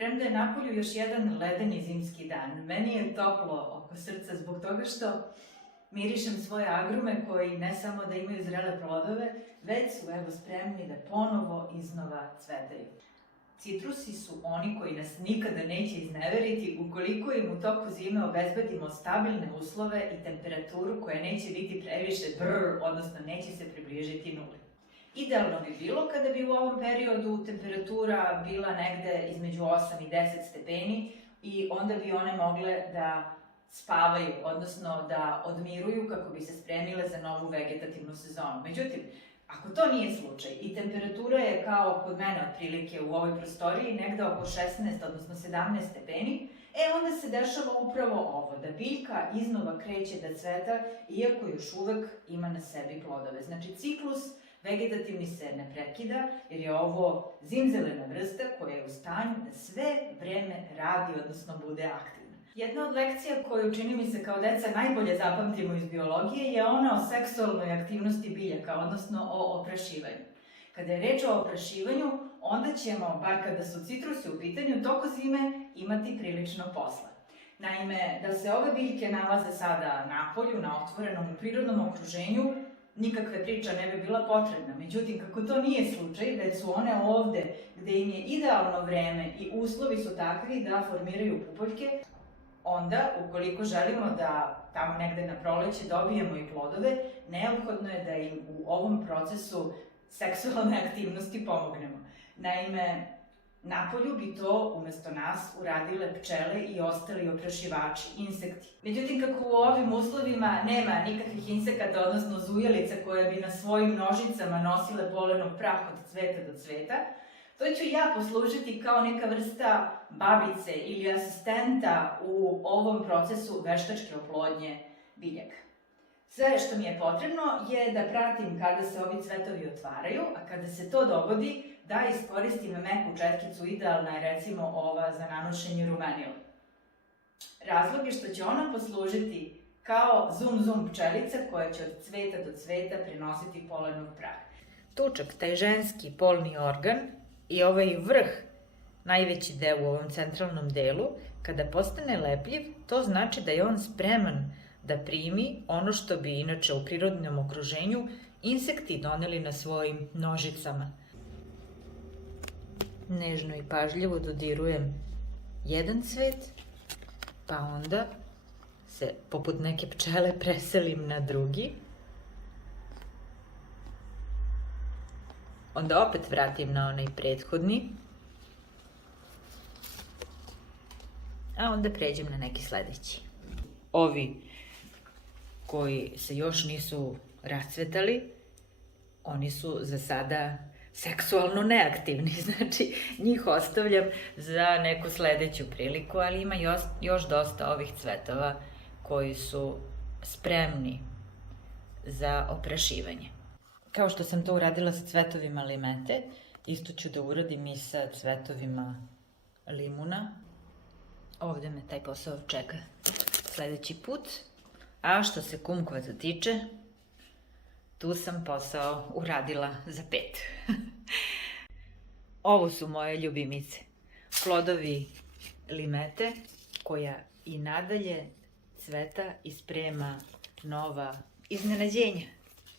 Premda je napolju još jedan ledeni zimski dan, meni je toplo oko srca zbog toga što mirišem svoje agrume koji ne samo da imaju zrele plodove, već su evo spremni da ponovo iznova cvetaju. Citrusi su oni koji nas nikada neće izneveriti ukoliko im u toku zime obezbedimo stabilne uslove i temperaturu koja neće biti previše odnosno neće se približiti nuli. Idealno bi bilo kada bi u ovom periodu temperatura bila negde između 8 i 10 stepeni i onda bi one mogle da spavaju, odnosno da odmiruju kako bi se spremile za novu vegetativnu sezonu. Međutim, ako to nije slučaj i temperatura je kao kod mene otprilike u ovoj prostoriji negde oko 16, odnosno 17 stepeni, onda se dešava upravo ovo, da biljka iznova kreće da cveta, iako još uvek ima na sebi plodove. Znači, ciklus vegetativni se ne prekida, jer je ovo zimzelena vrsta koja je u stanju da sve vreme radi, odnosno bude aktivna. Jedna od lekcija koju, čini mi se, kao deca najbolje zapamtimo iz biologije je ona o seksualnoj aktivnosti biljaka, odnosno o oprašivanju. Kada je reč o oprašivanju, onda ćemo, bar kada su citrusi u pitanju, toko zime imati prilično posla. Naime, da se ove biljke nalaze sada napolju, na otvorenom, u prirodnom okruženju, nikakve priča ne bi bila potrebna. Međutim, kako to nije slučaj, već su one ovde gde im je idealno vreme i uslovi su takvi da formiraju pupoljke, onda, ukoliko želimo da tamo negde na proleće dobijemo i plodove, neophodno je da im u ovom procesu seksualne aktivnosti pomognemo. Naime, napolju bi to umesto nas uradile pčele i ostali oprašivači, insekti. Međutim, kako u ovim uslovima nema nikakvih insekata, odnosno zujelica koje bi na svojim nožicama nosile polenov prah od cveta do cveta, to ću ja poslužiti kao neka vrsta babice ili asistenta u ovom procesu veštačke oplodnje biljaka. Sve što mi je potrebno je da pratim kada se ovi cvetovi otvaraju, a kada se to dogodi, da iskoristim meku četkicu, idealna je recimo ova za nanošenje rumenila. Razlog je što će ona poslužiti kao zum pčelica koja će od cveta do cveta prenositi polenov prah. Tučak, taj ženski polni organ i ovaj vrh, najveći deo u ovom centralnom delu, kada postane lepljiv, to znači da je on spreman da primi ono što bi inače u prirodnom okruženju insekti doneli na svojim nožicama. Nežno i pažljivo dodirujem jedan cvet, pa onda se poput neke pčele preselim na drugi. Onda opet vratim na onaj prethodni. A onda pređem na neki sledeći. Ovi koji se još nisu rascvetali, oni su za sada seksualno neaktivni, znači njih ostavljam za neku sledeću priliku, ali ima još dosta ovih cvetova koji su spremni za oprašivanje. Kao što sam to uradila sa cvetovima limete, isto ću da uradim i sa cvetovima limuna. Ovde me taj posao čeka sledeći put. A što se kumkvata tiče, tu sam posao uradila za 5. Ovo su moje ljubimice. Plodovi limete koja i nadalje cveta i sprema nova iznenađenja.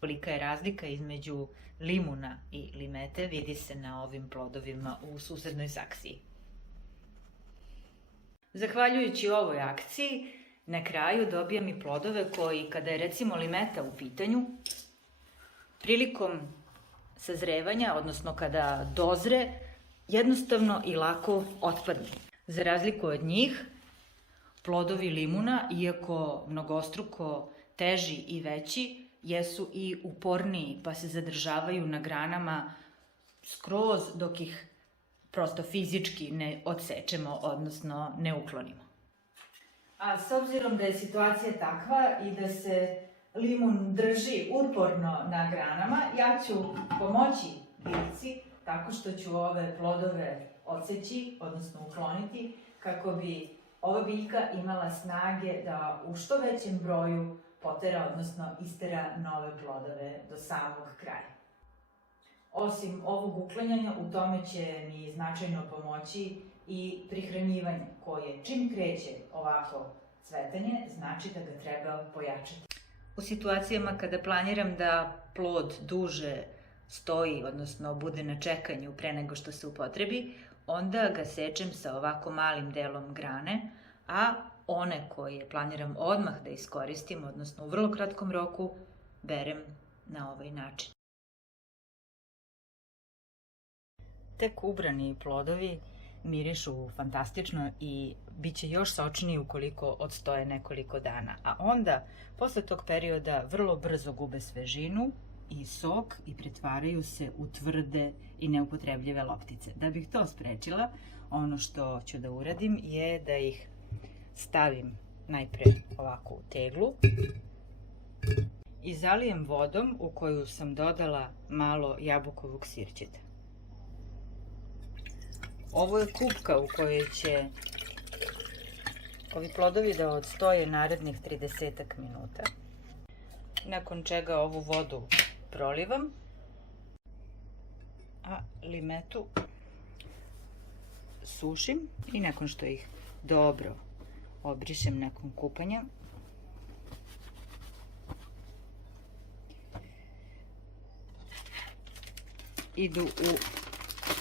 Kolika je razlika između limuna i limete vidi se na ovim plodovima u susednoj saksiji. Zahvaljujući ovoj akciji, na kraju dobijam i plodove koji, kada je recimo limeta u pitanju, prilikom sazrevanja, odnosno kada dozre, jednostavno i lako otpadne. Za razliku od njih, plodovi limuna, iako mnogostruko teži i veći, jesu i uporniji, pa se zadržavaju na granama skroz dok ih prosto fizički ne odsečemo, odnosno ne uklonimo. A s obzirom da je situacija takva i da se limun drži uporno na granama, ja ću pomoći biljci tako što ću ove plodove odseći, odnosno ukloniti, kako bi ova biljka imala snage da u što većem broju potera, odnosno istera nove plodove do samog kraja. Osim ovog uklanjanja, u tome će mi značajno pomoći i prihranjivanje koje čim kreće ovako cvetanje, znači da ga treba pojačati. U situacijama kada planiram da plod duže stoji, odnosno bude na čekanju pre nego što se upotrebi, onda ga sečem sa ovako malim delom grane, a one koje planiram odmah da iskoristim, odnosno u vrlo kratkom roku, berem na ovaj način. Tek ubrani plodovi mirišu fantastično i bit će još sočniji ukoliko odstoje nekoliko dana. A onda, posle tog perioda, vrlo brzo gube svežinu i sok i pretvaraju se u tvrde i neupotrebljive loptice. Da bih to sprečila, ono što ću da uradim je da ih stavim najpre ovako u teglu i zalijem vodom u koju sam dodala malo jabukovog sirćeta. Ovo je kupka u kojoj će ovi plodovi da odstoje narednih 30 minuta. Nakon čega ovu vodu prolivam, a limetu sušim i nakon što ih dobro obrišem nakon kupanja, idu u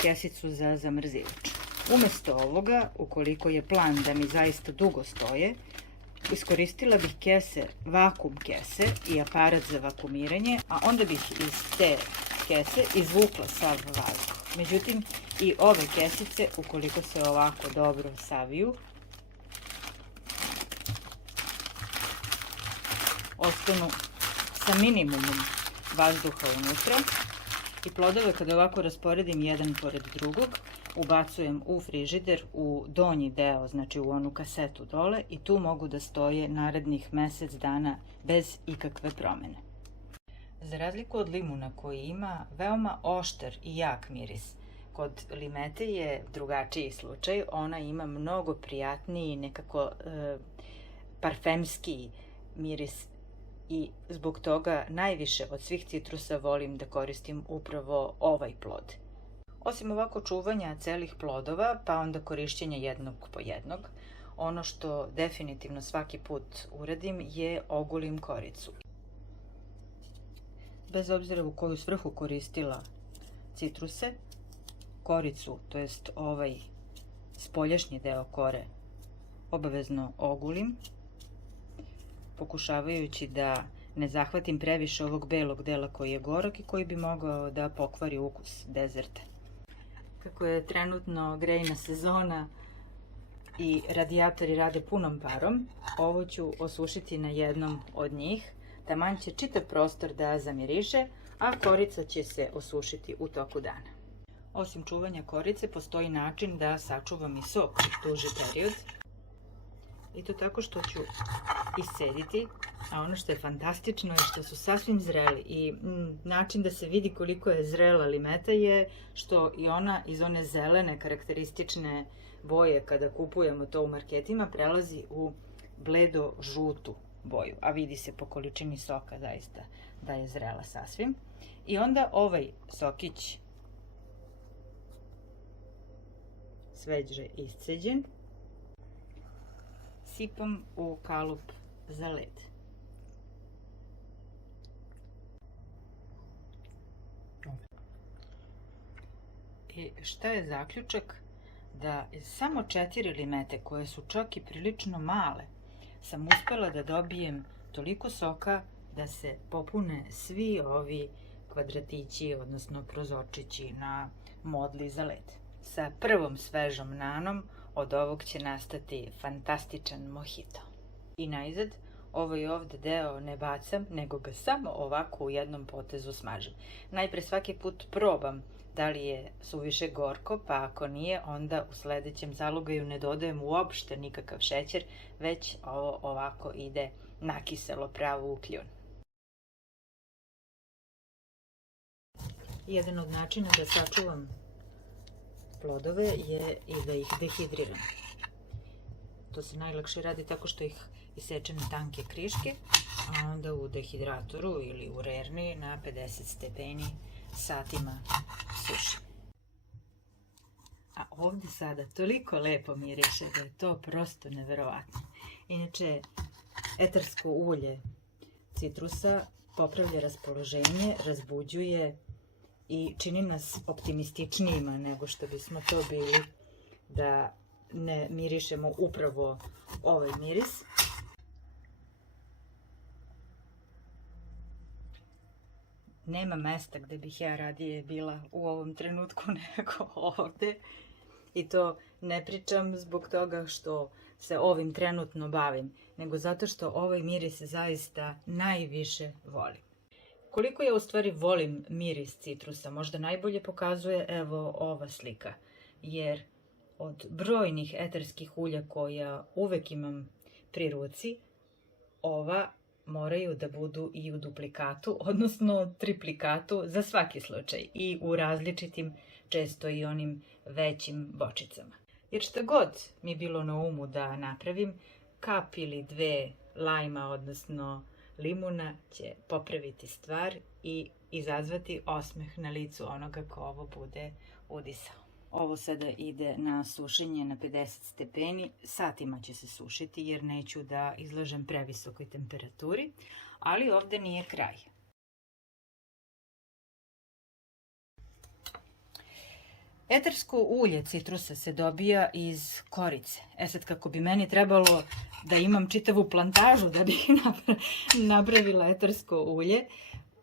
kesicu za zamrzivač. Umesto ovoga, ukoliko je plan da mi zaista dugo stoje, iskoristila bih kese, vakum kese i aparat za vakumiranje, a onda bih iz te kese izvukla sav vazduh. Međutim, i ove kesice, ukoliko se ovako dobro saviju, ostanu sa minimumom vazduha unutra i plodove kada ovako rasporedim jedan pored drugog, ubacujem u frižider, u donji deo, znači u onu kasetu dole i tu mogu da stoje narednih mesec dana bez ikakve promene. Za razliku od limuna koji ima veoma oštar i jak miris, kod limete je drugačiji slučaj, ona ima mnogo prijatniji, nekako parfemskiji miris i zbog toga najviše od svih citrusa volim da koristim upravo ovaj plod. Osim ovako čuvanja celih plodova, pa onda korišćenja jednog po jednog, ono što definitivno svaki put uradim je ogulim koricu. Bez obzira u koju svrhu koristila citruse, koricu, to jest ovaj spoljašnji deo kore, obavezno ogulim, pokušavajući da ne zahvatim previše ovog belog dela koji je gorak i koji bi mogao da pokvari ukus dezerta. Kako je trenutno grejna sezona i radijatori rade punom parom, ovo ću osušiti na jednom od njih, taman će čitav prostor da zamiriše, a korica će se osušiti u toku dana. Osim čuvanja korice, postoji način da sačuvam i sok duži period. I to tako što ću iscediti, a ono što je fantastično je što su sasvim zreli i način da se vidi koliko je zrela limeta je što i ona iz one zelene karakteristične boje kada kupujemo to u marketima prelazi u bledo žutu boju, a vidi se po količini soka zaista da je zrela sasvim. I onda ovaj sokić sveže isceđen sipam u kalup za led. I šta je zaključak? Da iz samo 4 limete, koje su čak i prilično male, sam uspela da dobijem toliko soka da se popune svi ovi kvadratići, odnosno prozorčići na modli za led. Sa prvom svežom nanom od ovog će nastati fantastičan mojito. I najzad, ovaj ovde deo ne bacam, nego ga samo ovako u jednom potezu smažem. Najpre svaki put probam da li je suviše gorko, pa ako nije, onda u sledećem zalogaju ne dodajem uopšte nikakav šećer, već ovo ovako ide nakiselo pravo u kljun. Jedan od načina da sačuvam plodove je i da ih dehidriram. To se najlakše radi tako što ih isečem na tanke kriške, a onda u dehidratoru ili u rerni na 50 stepeni satima sušim. A ovdje sada toliko lepo miriše da je to prosto neverovatno. Inače, etersko ulje citrusa popravlja raspoloženje, razbuđuje i čini nas optimističnijima nego što bismo to bili da ne mirišemo upravo ovaj miris. Nema mesta gde bih ja radije bila u ovom trenutku nego ovde. I to ne pričam zbog toga što se ovim trenutno bavim, nego zato što ovaj miris zaista najviše volim. Koliko ja u stvari volim miris citrusa, možda najbolje pokazuje evo ova slika, jer od brojnih eterskih ulja koja uvek imam pri ruci, ova moraju da budu i u duplikatu, odnosno triplikatu za svaki slučaj i u različitim, često i onim većim bočicama. Jer šta god mi bilo na umu da napravim, kap ili dve lajma, odnosno limuna, će popraviti stvar i izazvati osmeh na licu onoga ko ovo bude udisao. Ovo sada ide na sušenje na 50 stepeni, satima će se sušiti jer neću da izlažem previsokoj temperaturi, ali ovde nije kraj. Etersko ulje citrusa se dobija iz korice. Sad, kako bi meni trebalo da imam čitavu plantažu da bih napravila etersko ulje,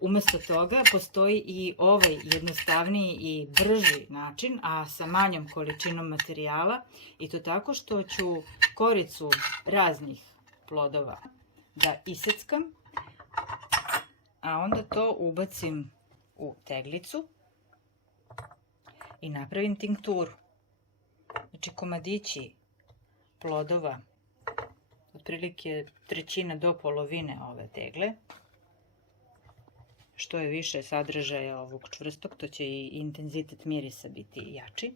umesto toga postoji i ovaj jednostavniji i brži način, a sa manjom količinom materijala, i to tako što ću koricu raznih plodova da iseckam, a onda to ubacim u teglicu i napravim tinkturu. Znači komadići plodova, otprilike trećina do polovine ove tegle. Što je više sadržaja ovog čvrstog, to će i intenzitet mirisa biti jači.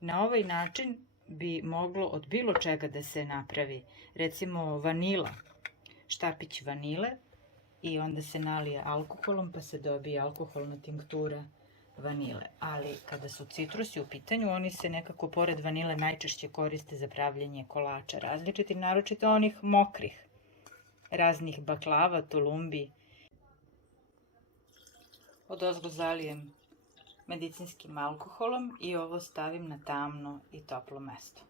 Na ovaj način bi moglo od bilo čega da se napravi, recimo vanila, štapić vanile, i onda se nalije alkoholom pa se dobije alkoholna tinktura vanile. Ali kada su citrusi u pitanju, oni se nekako pored vanile najčešće koriste za pravljenje kolača različitih, naročito onih mokrih, raznih baklava, tulumbi. Odozgo zalijem medicinskim alkoholom i ovo stavim na tamno i toplo mesto.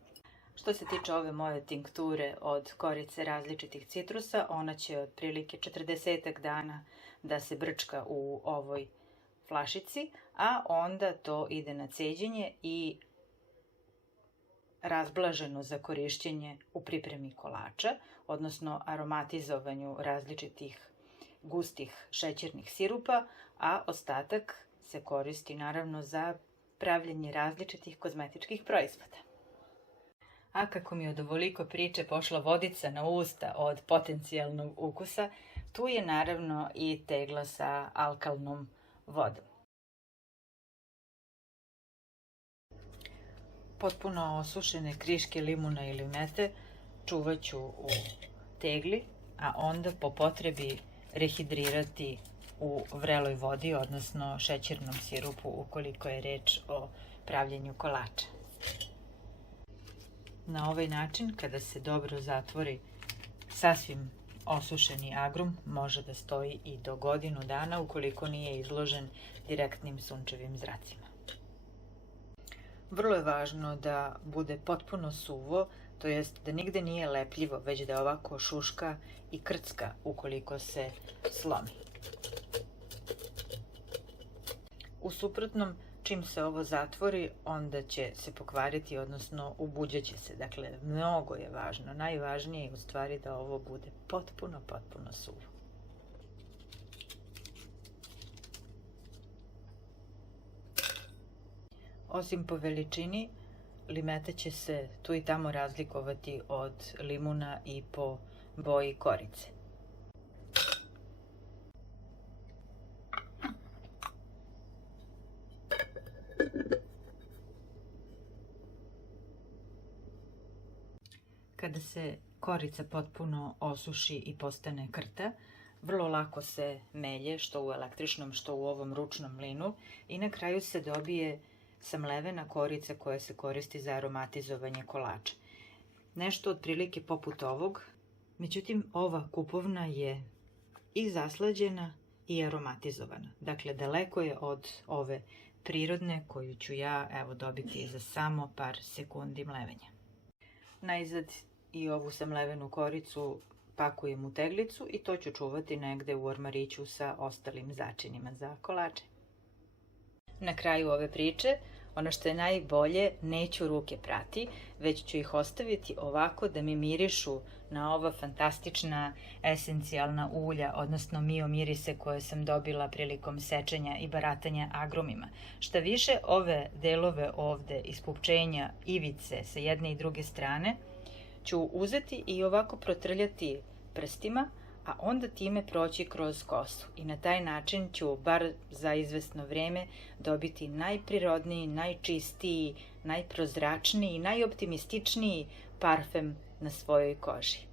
Što se tiče ove moje tinkture od korice različitih citrusa, ona će otprilike 40 dana da se brčka u ovoj flašici, a onda to ide na ceđenje i razblaženo za korišćenje u pripremi kolača, odnosno aromatizovanju različitih gustih šećernih sirupa, a ostatak se koristi naravno za pravljenje različitih kozmetičkih proizvoda. A kako mi od ovoliko priče pošla vodica na usta od potencijalnog ukusa, tu je naravno i tegla sa alkalnom vodom. Potpuno osušene kriške limuna ili mete čuvat ću u tegli, a onda po potrebi rehidrirati u vreloj vodi, odnosno šećernom sirupu ukoliko je reč o pravljenju kolača. Na ovaj način, kada se dobro zatvori sasvim osušeni agrum, može da stoji i do godinu dana ukoliko nije izložen direktnim sunčevim zracima. Vrlo je važno da bude potpuno suvo, to jest da nigde nije lepljivo, već da ovako šuška i krcka ukoliko se slomi. U suprotnom, čim se ovo zatvori, onda će se pokvariti, odnosno ubuđaće se. Dakle, mnogo je važno, najvažnije je u stvari da ovo bude potpuno suvo. Osim po veličini, limete će se tu i tamo razlikovati od limuna i po boji korice. Kada se korica potpuno osuši i postane krta, vrlo lako se melje, što u električnom, što u ovom ručnom mlinu, i na kraju se dobije samlevena korica koja se koristi za aromatizovanje kolača. Nešto otprilike poput ovog, međutim ova kupovna je i zaslađena i aromatizovana. Dakle, daleko je od ove prirodne koju ću ja dobiti za samo par sekundi mlevenja. Najzad i ovu samlevenu koricu pakujem u teglicu i to ću čuvati negde u ormariću sa ostalim začinima za kolače. Na kraju ove priče, ono što je najbolje, neću ruke prati, već ću ih ostaviti ovako da mi mirišu na ova fantastična esencijalna ulja, odnosno mirise koje sam dobila prilikom sečenja i baratanja agrumima. Šta više, ove delove ovde iz pupčenja ivice sa jedne i druge strane ću uzeti i ovako protrljati prstima, a onda time proći kroz kosu. I na taj način ću, bar za izvesno vreme, dobiti najprirodniji, najčistiji, najprozračniji, najoptimističniji parfem na svojoj koži.